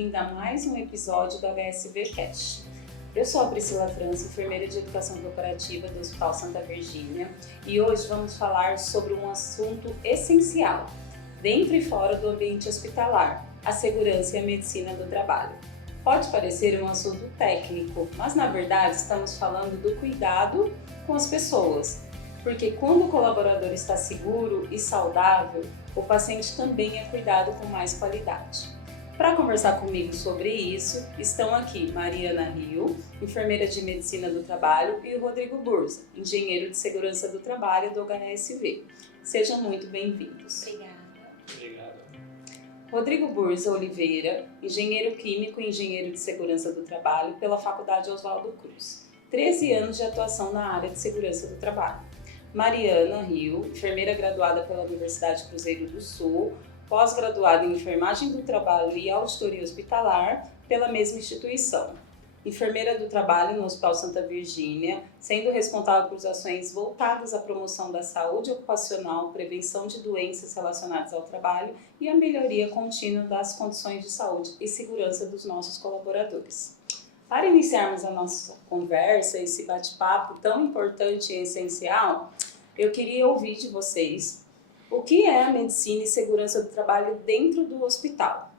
bem-vinda a mais um episódio do HSV Cast. Eu sou a Priscila França, enfermeira de Educação Corporativa do Hospital Santa Virgínia, e hoje vamos falar sobre um assunto essencial, dentro e fora do ambiente hospitalar, a segurança e a medicina do trabalho. Pode parecer um assunto técnico, mas na verdade estamos falando do cuidado com as pessoas, porque quando o colaborador está seguro e saudável, o paciente também é cuidado com mais qualidade. Para conversar comigo sobre isso, estão aqui Mariana Rio, enfermeira de Medicina do Trabalho, e o Rodrigo Burza, engenheiro de Segurança do Trabalho do HSV. Sejam muito bem-vindos. Obrigado. Rodrigo Burza Oliveira, engenheiro químico e engenheiro de Segurança do Trabalho pela Faculdade Oswaldo Cruz. 13 anos de atuação na área de segurança do trabalho. Mariana Rio, enfermeira graduada pela Universidade Cruzeiro do Sul, pós-graduada em Enfermagem do Trabalho e Auditoria Hospitalar pela mesma instituição. Enfermeira do Trabalho no Hospital Santa Virgínia, sendo responsável por ações voltadas à promoção da saúde ocupacional, prevenção de doenças relacionadas ao trabalho e a melhoria contínua das condições de saúde e segurança dos nossos colaboradores. Para iniciarmos a nossa conversa, esse bate-papo tão importante e essencial, eu queria ouvir de vocês o que é a medicina e segurança do trabalho dentro do hospital.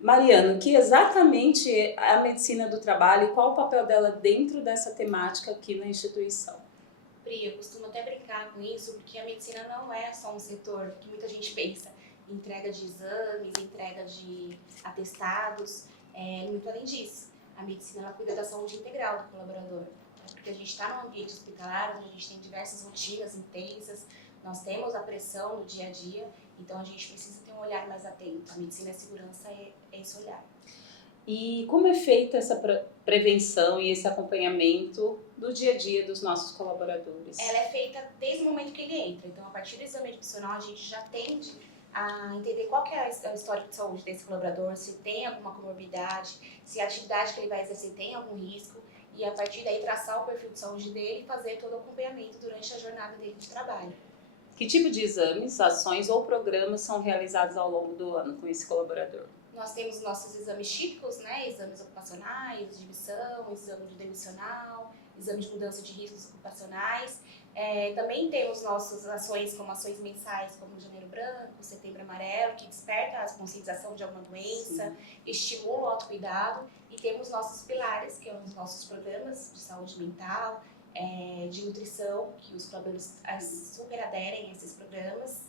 Mariana, o que exatamente é a medicina do trabalho e qual o papel dela dentro dessa temática aqui na instituição? Pri, eu costumo até brincar com isso, porque a medicina não é só um setor que muita gente pensa, entrega de exames, entrega de atestados, muito além disso. A medicina ela cuida da saúde integral do colaborador, porque a gente está num ambiente hospitalar, onde a gente tem diversas rotinas intensas, nós temos a pressão no dia a dia, então a gente precisa ter um olhar mais atento. A medicina e a segurança é esse olhar. E como é feita essa prevenção e esse acompanhamento do dia a dia dos nossos colaboradores? Ela é feita desde o momento que ele entra, então a partir do exame admissional a gente já tende a entender qual que é o histórico de saúde desse colaborador, se tem alguma comorbidade, se a atividade que ele vai exercer tem algum risco, e a partir daí traçar o perfil de saúde dele e fazer todo o acompanhamento durante a jornada dele de trabalho. Que tipo de exames, ações ou programas são realizados ao longo do ano com esse colaborador? Nós temos nossos exames típicos, né? Exames ocupacionais, de missão, exame de demissional, exame de mudança de riscos ocupacionais. Também temos nossas ações, como ações mensais, como Janeiro Branco, Setembro Amarelo, que desperta a conscientização de alguma doença, estimula o autocuidado. E temos nossos pilares, que são os nossos programas de saúde mental, de nutrição, que os colaboradores super aderem a esses programas.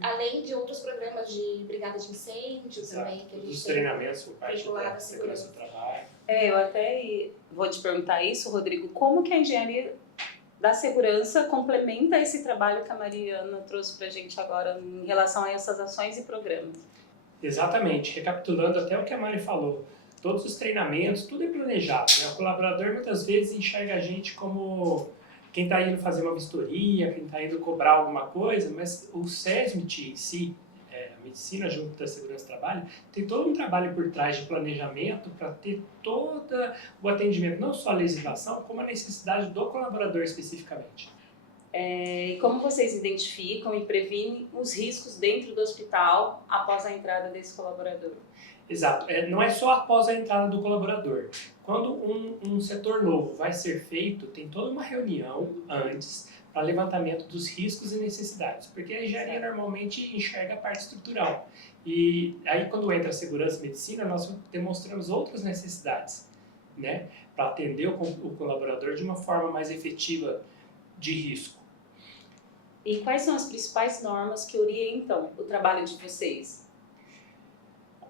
Além de outros programas de brigada de incêndio. Exato. Também, que a gente Os tem treinamentos por parte regulado da a segurança do trabalho. Eu até vou te perguntar isso, Rodrigo, como que a engenharia da segurança complementa esse trabalho que a Mariana trouxe para a gente agora em relação a essas ações e programas? Exatamente. Recapitulando até o que a Mari falou, todos os treinamentos, tudo é planejado, né? O colaborador muitas vezes enxerga a gente como quem está indo fazer uma vistoria, quem está indo cobrar alguma coisa, mas o SESMIT em si, a medicina junto da segurança do trabalho, tem todo um trabalho por trás de planejamento para ter todo o atendimento, não só a legislação, como a necessidade do colaborador especificamente. E como vocês identificam e previnem os riscos dentro do hospital após a entrada desse colaborador? Exato. Não é só após a entrada do colaborador. Quando um setor novo vai ser feito, tem toda uma reunião antes para levantamento dos riscos e necessidades, porque a engenharia normalmente enxerga a parte estrutural. E aí, quando entra a segurança e medicina, nós demonstramos outras necessidades, né, para atender o colaborador de uma forma mais efetiva de risco. E quais são as principais normas que orientam o trabalho de vocês?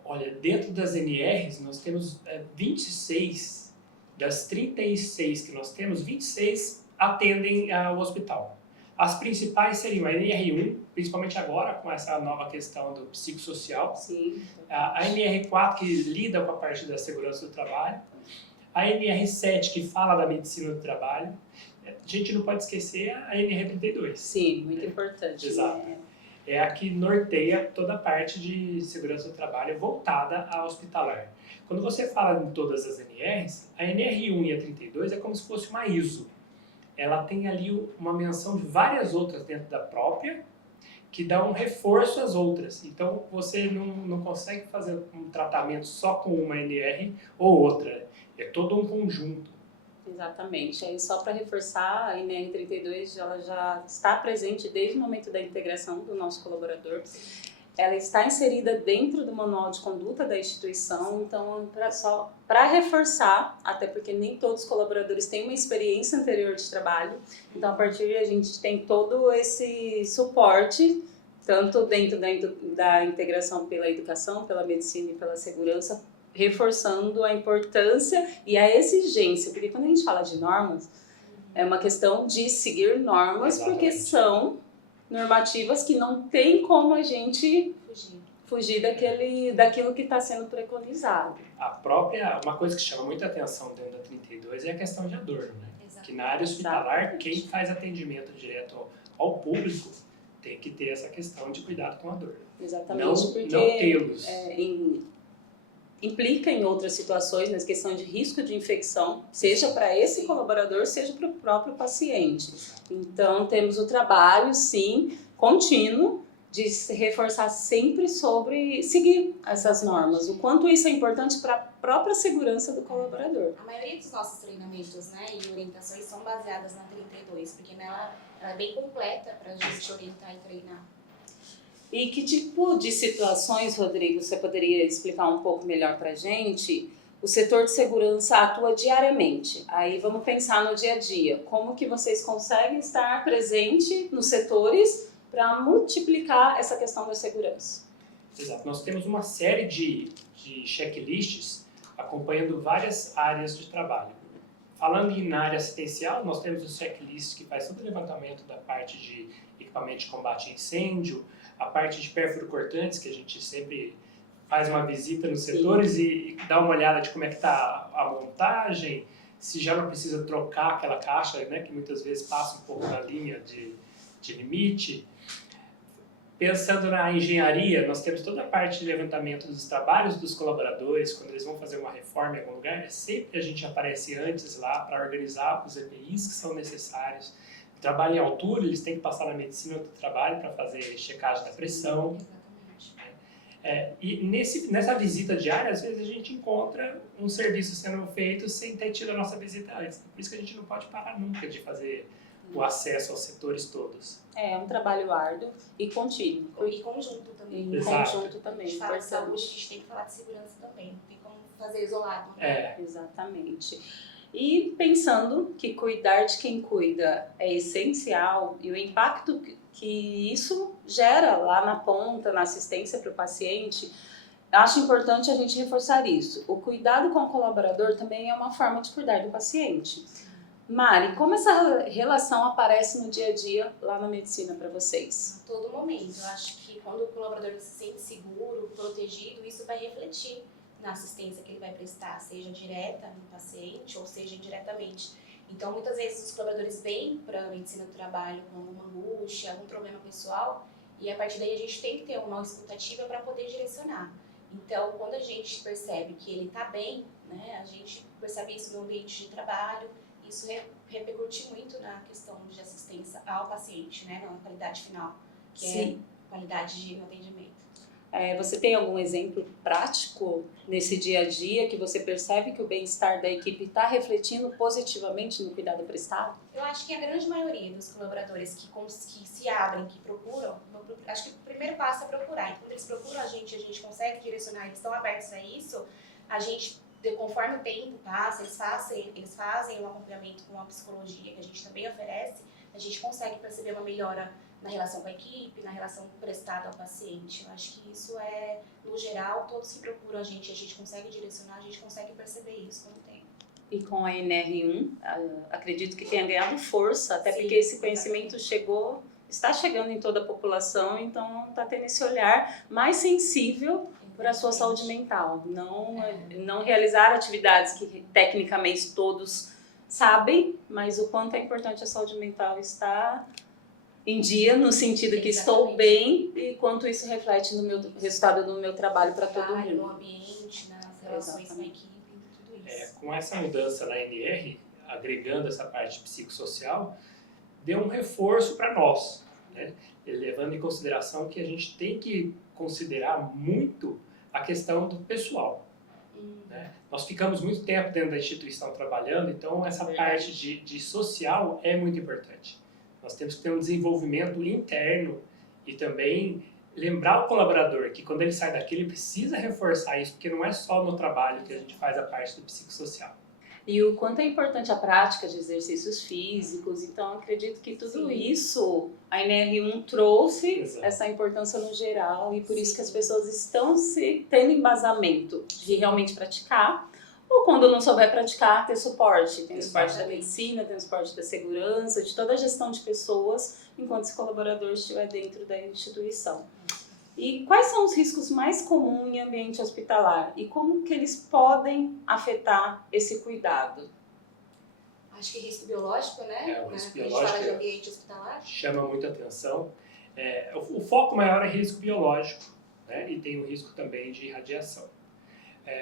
Olha, dentro das NRs, nós temos 26, das 36 que nós temos, 26 atendem ao hospital. As principais seriam a NR1, principalmente agora com essa nova questão do psicossocial. Sim. A NR4, que lida com a parte da segurança do trabalho. A NR7, que fala da medicina do trabalho. A gente não pode esquecer a NR32. Sim, muito importante. Exato. É a que norteia toda a parte de segurança do trabalho voltada à hospitalar. Quando você fala em todas as NRs, a NR1 e a 32 é como se fosse uma ISO. Ela tem ali uma menção de várias outras dentro da própria, que dá um reforço às outras. Então, você não consegue fazer um tratamento só com uma NR ou outra. É todo um conjunto. Exatamente. Aí só para reforçar, a NR32 ela já está presente desde o momento da integração do nosso colaborador. Ela está inserida dentro do manual de conduta da instituição, então só para reforçar, até porque nem todos os colaboradores têm uma experiência anterior de trabalho, então a partir de a gente tem todo esse suporte, tanto dentro da integração pela educação, pela medicina e pela segurança, reforçando a importância e a exigência, porque quando a gente fala de normas, é uma questão de seguir normas, porque são normativas que não tem como a gente fugir daquilo que está sendo preconizado. Uma coisa que chama muita atenção dentro da 32 é a questão de adorno, né? Exatamente. Que na área hospitalar, quem faz atendimento direto ao público tem que ter essa questão de cuidado com a dor. Exatamente, porque não tê-los. Implica em outras situações, na questão de risco de infecção, seja para esse colaborador, seja para o próprio paciente. Então, temos o trabalho, sim, contínuo, de se reforçar sempre sobre seguir essas normas, o quanto isso é importante para a própria segurança do colaborador. A maioria dos nossos treinamentos, né, e orientações são baseadas na 32, porque ela é bem completa para a gente orientar e treinar. E que tipo de situações, Rodrigo, você poderia explicar um pouco melhor para a gente? O setor de segurança atua diariamente. Aí vamos pensar no dia a dia. Como que vocês conseguem estar presente nos setores para multiplicar essa questão da segurança? Exato. Nós temos uma série de checklists acompanhando várias áreas de trabalho. Falando na área assistencial, nós temos o checklist que faz todo o levantamento da parte de equipamento de combate a incêndio, a parte de pérfuro cortantes, que a gente sempre faz uma visita nos setores e dá uma olhada de como é que está a montagem, se já não precisa trocar aquela caixa, né, que muitas vezes passa um pouco da linha de limite. Pensando na engenharia, nós temos toda a parte de levantamento dos trabalhos dos colaboradores, quando eles vão fazer uma reforma em algum lugar, sempre a gente aparece antes lá para organizar os EPIs que são necessários. Trabalho em altura, eles têm que passar na medicina do trabalho para fazer checagem da pressão. Exatamente. E nessa visita diária, às vezes a gente encontra um serviço sendo feito sem ter tido a nossa visita antes. Por isso que a gente não pode parar nunca de fazer o acesso aos setores todos. É um trabalho árduo e contínuo. E conjunto também. Exato. Conjunto também. A gente fala de saúde, a gente tem que falar de segurança também. Não tem como fazer isolado. Né? Exatamente. E pensando que cuidar de quem cuida é essencial e o impacto que isso gera lá na ponta, na assistência para o paciente, acho importante a gente reforçar isso. O cuidado com o colaborador também é uma forma de cuidar do paciente. Mari, como essa relação aparece no dia a dia lá na medicina para vocês? A todo momento. Eu acho que quando o colaborador se sente seguro, protegido, isso vai refletir na assistência que ele vai prestar, seja direta no paciente ou seja indiretamente. Então, muitas vezes os colaboradores vêm para a medicina do trabalho com alguma angústia, algum problema pessoal, e a partir daí a gente tem que ter uma escutativa para poder direcionar. Então, quando a gente percebe que ele está bem, né, a gente percebe isso no ambiente de trabalho, isso repercute muito na questão de assistência ao paciente, né, na qualidade final, que é qualidade de atendimento. Você tem algum exemplo prático nesse dia a dia que você percebe que o bem-estar da equipe está refletindo positivamente no cuidado prestado? Eu acho que a grande maioria dos colaboradores que se abrem, que procuram, acho que o primeiro passo é procurar. E quando eles procuram a gente consegue direcionar, eles estão abertos a isso, a gente, conforme o tempo passa, eles fazem um acompanhamento com a psicologia que a gente também oferece, a gente consegue perceber uma melhora na relação com a equipe, na relação prestada ao paciente. Eu acho que isso no geral, todos que procuram a gente consegue direcionar, a gente consegue perceber isso com o tempo. E com a NR1, acredito que tenha ganhado força, até porque esse conhecimento está chegando em toda a população, então está tendo esse olhar mais sensível para a sua saúde mental. Não realizar atividades que tecnicamente todos sabem, mas o quanto é importante a saúde mental estar em dia, no sentido que estou bem e quanto isso reflete no resultado do meu trabalho para todo mundo. No ambiente, nas relações com a equipe, tudo isso. Com essa mudança na NR, agregando essa parte psicossocial, deu um reforço para nós. né? Levando em consideração que a gente tem que considerar muito a questão do pessoal. Né? Nós ficamos muito tempo dentro da instituição trabalhando, então essa parte de social é muito importante. Nós temos que ter um desenvolvimento interno e também lembrar o colaborador que quando ele sai daqui ele precisa reforçar isso, porque não é só no trabalho que a gente faz a parte do psicossocial. E o quanto é importante a prática de exercícios físicos, então acredito que tudo isso a NR1 trouxe essa importância no geral e por isso que as pessoas estão se tendo embasamento de realmente praticar, ou quando não souber praticar, ter suporte. Tem o suporte da medicina, tem o suporte da segurança, de toda a gestão de pessoas, enquanto esse colaborador estiver dentro da instituição. E quais são os riscos mais comuns em ambiente hospitalar e como que eles podem afetar esse cuidado? Acho que risco biológico, né? O risco A gente biológico fala de ambiente hospitalar. chama muita atenção. O foco maior é risco biológico, né? E tem o risco também de radiação.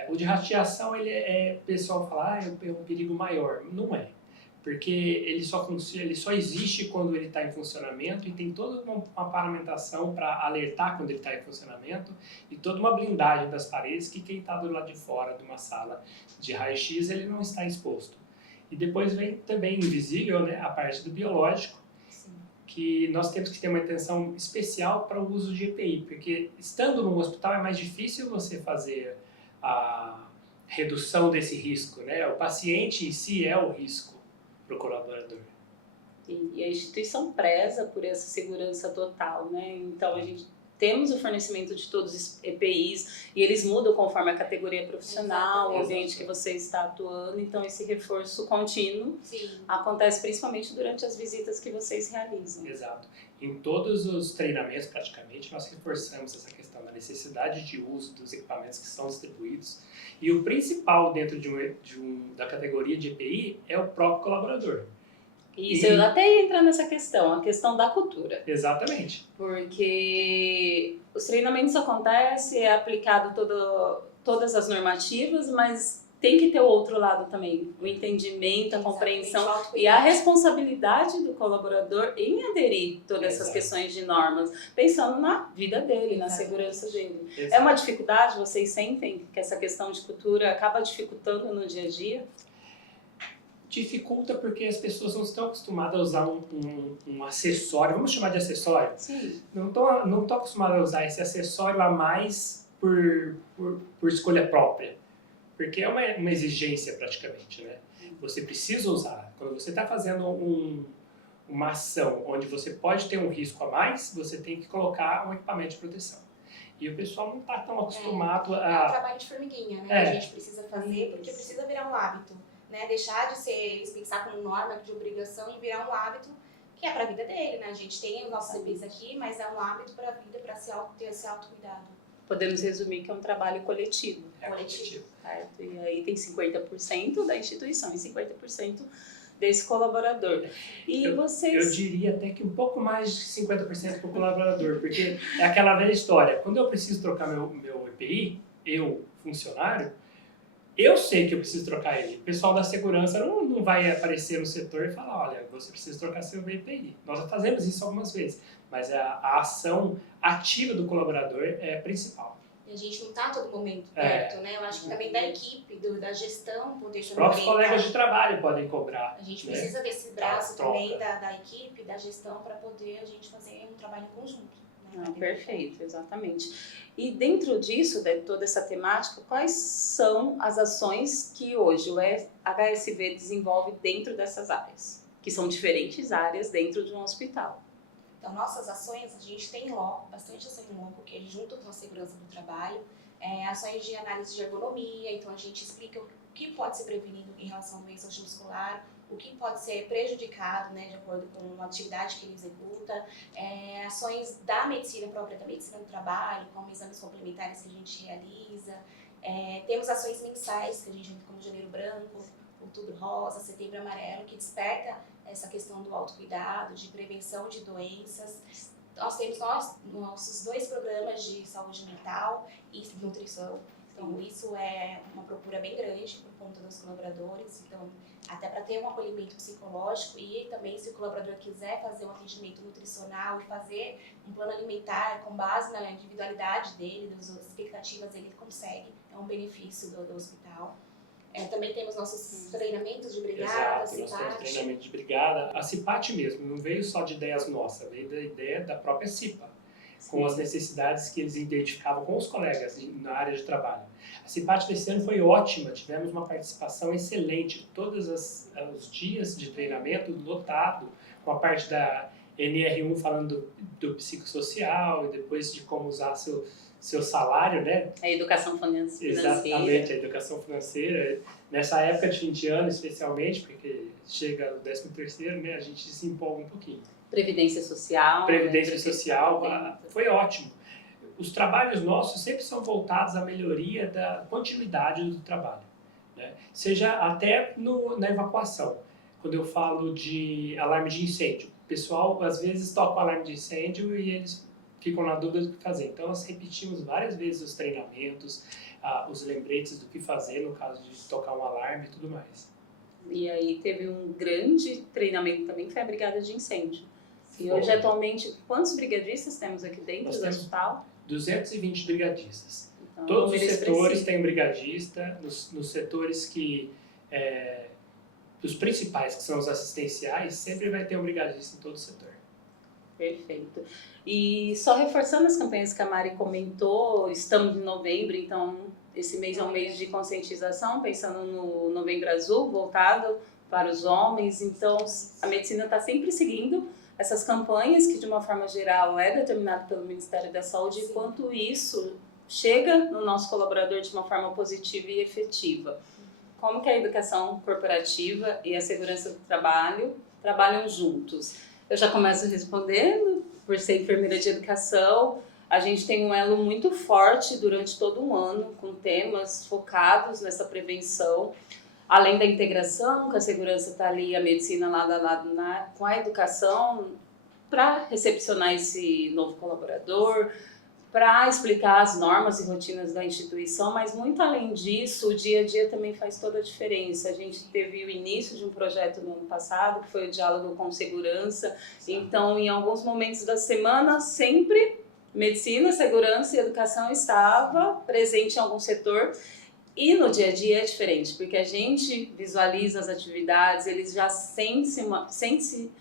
O de radiação, o pessoal fala, é um perigo maior. Não é. Porque ele só existe quando ele está em funcionamento e tem toda uma paramentação para alertar quando ele está em funcionamento e toda uma blindagem das paredes que quem está do lado de fora de uma sala de raio-x ele não está exposto. E depois vem também invisível, né, a parte do biológico, que nós temos que ter uma atenção especial para o uso de EPI, porque estando no hospital é mais difícil você fazer a redução desse risco, né? O paciente em si é o risco para o colaborador. E a instituição preza por essa segurança total, né? Então a gente temos o fornecimento de todos os EPIs e eles mudam conforme a categoria profissional, o ambiente que você está atuando, então esse reforço contínuo acontece principalmente durante as visitas que vocês realizam. Exato. Em todos os treinamentos, praticamente, nós reforçamos essa questão da necessidade de uso dos equipamentos que são distribuídos. E o principal dentro da categoria de EPI é o próprio colaborador. Isso, eu até ia entrar nessa questão, a questão da cultura. Exatamente. Porque os treinamentos acontecem, é aplicado todas as normativas, mas tem que ter o outro lado também, o entendimento, a compreensão e a responsabilidade do colaborador em aderir todas essas questões de normas, pensando na vida dele, na segurança dele. É uma dificuldade, vocês sentem que essa questão de cultura acaba dificultando no dia a dia? Dificulta porque as pessoas não estão acostumadas a usar um acessório, vamos chamar de acessório? Sim. Não estão acostumadas a usar esse acessório a mais por escolha própria. Porque é uma exigência praticamente, né? Você precisa usar. Quando você está fazendo uma ação onde você pode ter um risco a mais, você tem que colocar um equipamento de proteção. E o pessoal não está tão acostumado a... É um trabalho de formiguinha, né? Que a gente precisa fazer, porque precisa virar um hábito. Né? Deixar de ser, pensar como norma, de obrigação e virar um hábito que é para a vida dele, né? A gente tem os nossos EPIs aqui, mas é um hábito para a vida, para ter esse autocuidado. Podemos resumir que é um trabalho coletivo. Coletivo. Certo? E aí tem 50% da instituição e 50% desse colaborador. E eu diria até que um pouco mais de 50% para o colaborador, porque é aquela velha história. Quando eu preciso trocar meu EPI, funcionário, eu sei que eu preciso trocar ele. O pessoal da segurança não vai aparecer no setor e falar, olha, você precisa trocar seu EPI. Nós já fazemos isso algumas vezes, mas a ação ativa do colaborador é principal. E a gente não está a todo momento perto, né? Eu acho que também da equipe, da gestão, poder Os próprios colegas de trabalho podem cobrar. A gente precisa desse braço também da equipe, da gestão, para poder a gente fazer um trabalho em conjunto. Né? Perfeito, exatamente. E dentro disso, de toda essa temática, quais são as ações que hoje o HSV desenvolve dentro dessas áreas? Que são diferentes áreas dentro de um hospital. Então, nossas ações, a gente tem bastante ação em LOM, porque junto com a segurança do trabalho, ações de análise de ergonomia, então a gente explica o que pode ser prevenido em relação à doença muscular, o que pode ser prejudicado, né, de acordo com a atividade que ele executa, ações da medicina própria, da medicina do trabalho, como exames complementares que a gente realiza, temos ações mensais, que a gente tem como Janeiro Branco, Outubro Rosa, Setembro Amarelo, que desperta essa questão do autocuidado, de prevenção de doenças. Nós temos nossos 2 programas de saúde mental e nutrição, Então, isso é uma procura bem grande por conta dos colaboradores. Então, até para ter um acolhimento psicológico e também, se o colaborador quiser fazer um atendimento nutricional e fazer um plano alimentar com base na individualidade dele, das expectativas dele, ele consegue. É um benefício do hospital. Também temos nossos treinamentos de brigada, Exato, nós temos CIPAT. treinamento de brigada. A CIPAT mesmo, não veio só de ideias nossas, veio da ideia da própria CIPA, com as necessidades que eles identificavam com os colegas na área de trabalho. A CIPAT desse ano foi ótima, tivemos uma participação excelente, todos os dias de treinamento lotado, com a parte da NR1 falando do psicossocial e depois de como usar seu salário, né? A educação financeira. Exatamente, a educação financeira. Nessa época de fim de ano, especialmente, porque chega o 13º, né, a gente se empolga um pouquinho. Previdência social. Previdência social, foi ótimo. Os trabalhos nossos sempre são voltados à melhoria da continuidade do trabalho, né? Seja até na evacuação. Quando eu falo de alarme de incêndio, o pessoal às vezes toca o alarme de incêndio e eles ficam na dúvida do que fazer. Então, nós repetimos várias vezes os treinamentos, os lembretes do que fazer no caso de tocar um alarme e tudo mais. E aí teve um grande treinamento também, que foi a Brigada de Incêndio. E hoje, atualmente, quantos brigadistas temos aqui dentro do hospital? 220 brigadistas. Então, Todos os setores têm brigadista, nos setores os principais, que são os assistenciais, sempre vai ter um brigadista em todo o setor. Perfeito. E só reforçando as campanhas que a Mari comentou, estamos em novembro, então esse mês é um mês de conscientização, pensando no Novembro Azul, voltado para os homens. Então, a medicina está sempre seguindo essas campanhas, que de uma forma geral é determinado pelo Ministério da Saúde, e quanto isso chega no nosso colaborador de uma forma positiva e efetiva. Como que a educação corporativa e a segurança do trabalho trabalham juntos? Eu já começo respondendo, por ser enfermeira de educação, a gente tem um elo muito forte durante todo o ano, com temas focados nessa prevenção, além da integração, que a segurança está ali, a medicina lado a lado com a educação, para recepcionar esse novo colaborador, para explicar as normas e rotinas da instituição, mas muito além disso, o dia a dia também faz toda a diferença. A gente teve o início de um projeto no ano passado, que foi o Diálogo com Segurança. Então, em alguns momentos da semana, sempre medicina, segurança e educação estava presente em algum setor. E no dia a dia é diferente, porque a gente visualiza as atividades, eles já sentem-se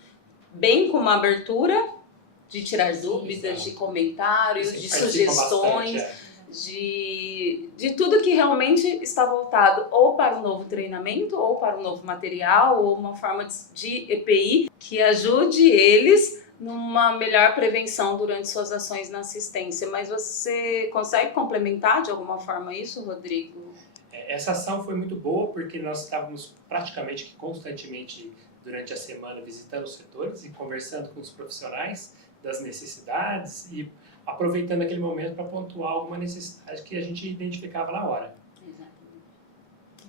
bem com uma abertura de tirar dúvidas, de comentários, de sugestões, de tudo que realmente está voltado ou para um novo treinamento, ou para um novo material, ou uma forma de EPI que ajude eles numa melhor prevenção durante suas ações na assistência. Mas você consegue complementar de alguma forma isso, Rodrigo? Essa ação foi muito boa porque nós estávamos praticamente constantemente durante a semana visitando os setores e conversando com os profissionais das necessidades e aproveitando aquele momento para pontuar alguma necessidade que a gente identificava na hora.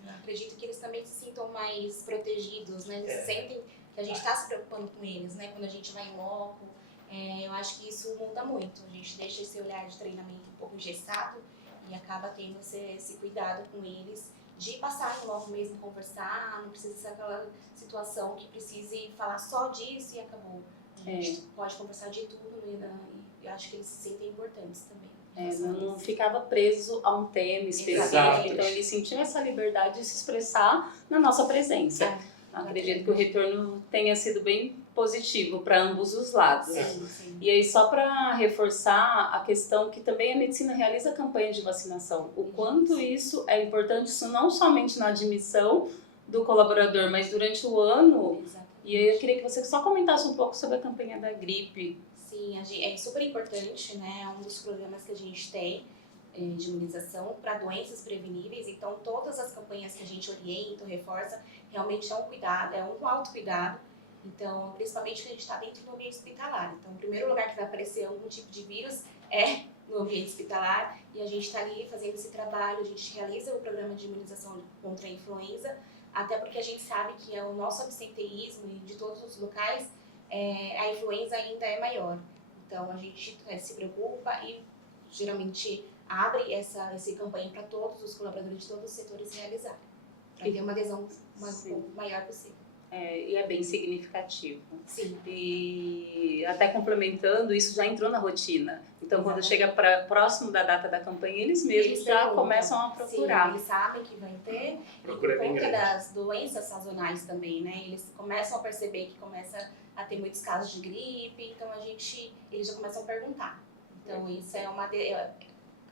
Eu acredito que eles também se sintam mais protegidos, né? Eles sentem que a gente está se preocupando com eles, né? Quando a gente vai em loco, eu acho que isso muda muito. A gente deixa esse olhar de treinamento um pouco engessado e acaba tendo esse cuidado com eles de passar em loco mesmo, conversar, não precisa ser aquela situação que precise falar só disso e acabou. A gente pode conversar de tudo, né? E eu acho que eles se sentem importantes também. Não ficava preso a um tema específico, então eles sentiam essa liberdade de se expressar na nossa presença. Acredito que o retorno tenha sido bem positivo para ambos os lados. Sim. E aí, só para reforçar a questão que também a medicina realiza campanha de vacinação. O quanto isso é importante, isso não somente na admissão do colaborador, mas durante o ano. Exatamente. E aí eu queria que você só comentasse um pouco sobre a campanha da gripe. Sim, é super importante, né? É um dos programas que a gente tem de imunização para doenças preveníveis. Então, todas as campanhas que a gente orienta, reforça, realmente é um cuidado, é um autocuidado. Então, principalmente que a gente está dentro do ambiente hospitalar. Então, o primeiro lugar que vai aparecer algum tipo de vírus é no ambiente hospitalar. E a gente está ali fazendo esse trabalho, a gente realiza o programa de imunização contra a influenza, até porque a gente sabe que o nosso absenteísmo e de todos os locais, a influenza ainda é maior. Então, a gente se preocupa e geralmente abre essa campanha para todos os colaboradores de todos os setores realizarem, para ter uma adesão maior possível. E é bem significativo. Sim. E até complementando, isso já entrou na rotina. Então, Exatamente. quando chega próximo da data da campanha, eles mesmos já perguntam. começam a procurar. Sim, eles sabem que vai ter. Procura E por bem conta grande. das doenças sazonais também, né? Eles começam a perceber que começa a ter muitos casos de gripe, então eles já começam a perguntar. Então, isso é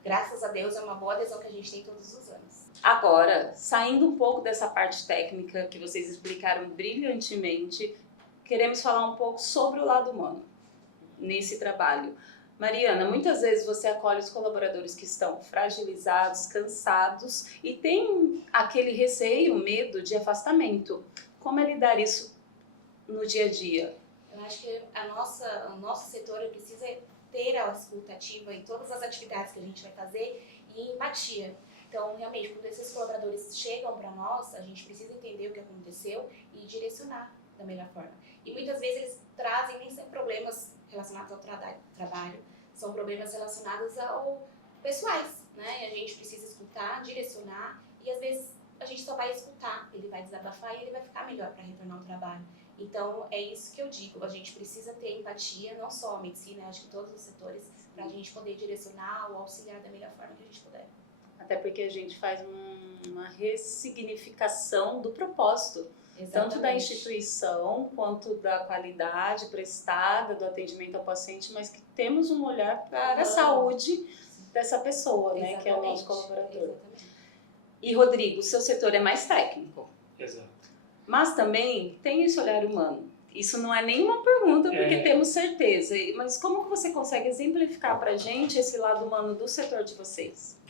graças a Deus, é uma boa adesão que a gente tem todos os anos. Agora, saindo um pouco dessa parte técnica que vocês explicaram brilhantemente, queremos falar um pouco sobre o lado humano nesse trabalho. Mariana, muitas vezes você acolhe os colaboradores que estão fragilizados, cansados e tem aquele receio, medo de afastamento. Como é lidar isso no dia a dia? Eu acho que o nosso setor precisa ter a escuta ativa em todas as atividades que a gente vai fazer e empatia. Então, realmente, quando esses colaboradores chegam para nós, a gente precisa entender o que aconteceu e direcionar da melhor forma. E muitas vezes eles trazem nem sempre problemas relacionados ao trabalho, são problemas relacionados ao pessoais, né? E a gente precisa escutar, direcionar e às vezes a gente só vai escutar, ele vai desabafar e ele vai ficar melhor para retornar ao trabalho. Então, é isso que eu digo, a gente precisa ter empatia, não só a medicina, acho que todos os setores, para a gente poder direcionar ou auxiliar da melhor forma que a gente puder. Até porque a gente faz uma ressignificação do propósito, tanto da instituição quanto da qualidade prestada, do atendimento ao paciente, mas que temos um olhar para a saúde dessa pessoa, né, que é o nosso colaborador. Exatamente. E Rodrigo, o seu setor é mais técnico, Exato. mas também tem esse olhar humano. Isso não é nenhuma pergunta, porque temos certeza. Mas como que você consegue exemplificar para a gente esse lado humano do setor de vocês?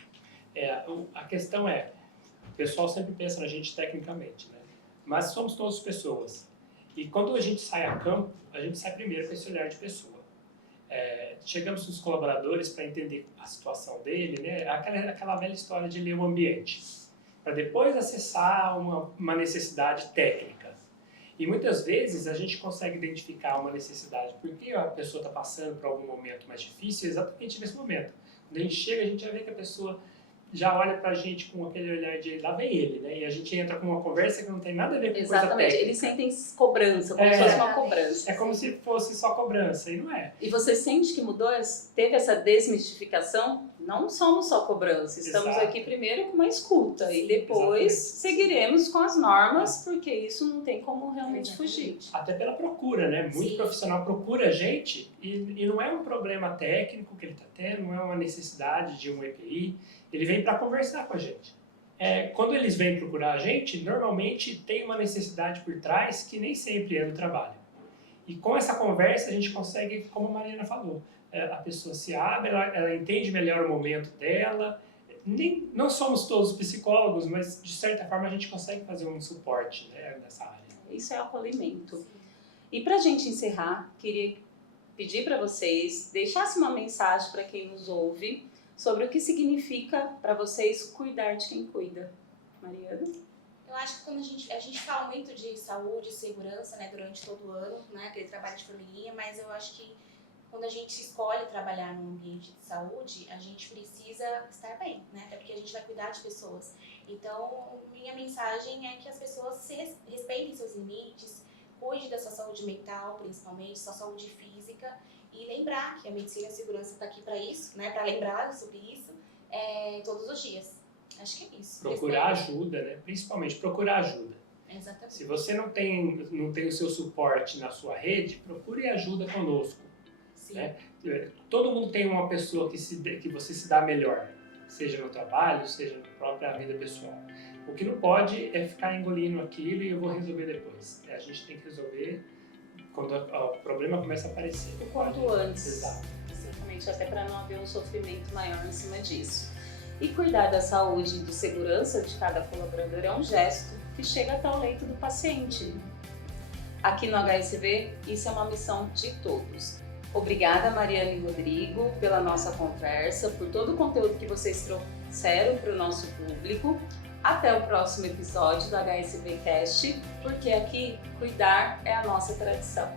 A questão o pessoal sempre pensa na gente tecnicamente, né? Mas somos todas pessoas. E quando a gente sai a campo, a gente sai primeiro com esse olhar de pessoa. Chegamos nos colaboradores para entender a situação dele, né? Aquela velha história de ler o ambiente, para depois acessar uma necessidade técnica. E muitas vezes a gente consegue identificar uma necessidade porque a pessoa está passando por algum momento mais difícil, exatamente nesse momento. Quando a gente chega, a gente já vê que a pessoa já olha pra gente com aquele olhar de lá vem ele, né? E a gente entra com uma conversa que não tem nada a ver com coisa técnica. Eles sentem cobrança, como se fosse uma cobrança. É como se fosse só cobrança, e não é. E você sente que mudou, teve essa desmistificação? Não somos só cobrança, estamos aqui primeiro com uma escuta. Sim, e depois seguiremos com as normas, porque isso não tem como realmente fugir. Até pela procura, né? Muito profissional procura a gente e não é um problema técnico que ele está tendo, não é uma necessidade de um EPI, ele vem para conversar com a gente. Quando eles vêm procurar a gente, normalmente tem uma necessidade por trás que nem sempre é do trabalho. E com essa conversa a gente consegue, como a Mariana falou, a pessoa se abre, ela entende melhor o momento dela. Não somos todos psicólogos, mas de certa forma a gente consegue fazer um suporte, né, nessa área. Isso é acolhimento. E para a gente encerrar, queria pedir para vocês deixassem uma mensagem para quem nos ouve sobre o que significa para vocês cuidar de quem cuida. Mariana? Eu acho que quando a gente fala muito de saúde e segurança, né, durante todo o ano, né, aquele trabalho de formiguinha, mas eu acho que quando a gente escolhe trabalhar num ambiente de saúde, a gente precisa estar bem, né, até porque a gente vai cuidar de pessoas. Então, minha mensagem é que as pessoas respeitem seus limites, cuide da sua saúde mental, principalmente, sua saúde física, e lembrar que a medicina e a segurança está aqui para isso, né, para lembrar sobre isso todos os dias. Acho que é isso. Procurar ajuda, né? Principalmente procurar ajuda. Exatamente. Se você não tem o seu suporte na sua rede, procure ajuda conosco. Sim. Né? Todo mundo tem uma pessoa que você se dá melhor, seja no trabalho, seja na própria vida pessoal. O que não pode é ficar engolindo aquilo e eu vou resolver depois. A gente tem que resolver quando o problema começa a aparecer. O quanto antes. Exato. Exatamente, até para não haver um sofrimento maior em cima disso. E cuidar da saúde e de segurança de cada colaborador é um gesto que chega até o leito do paciente. Aqui no HSV, isso é uma missão de todos. Obrigada, Mariana e Rodrigo, pela nossa conversa, por todo o conteúdo que vocês trouxeram para o nosso público. Até o próximo episódio do HSV Cast, porque aqui cuidar é a nossa tradição.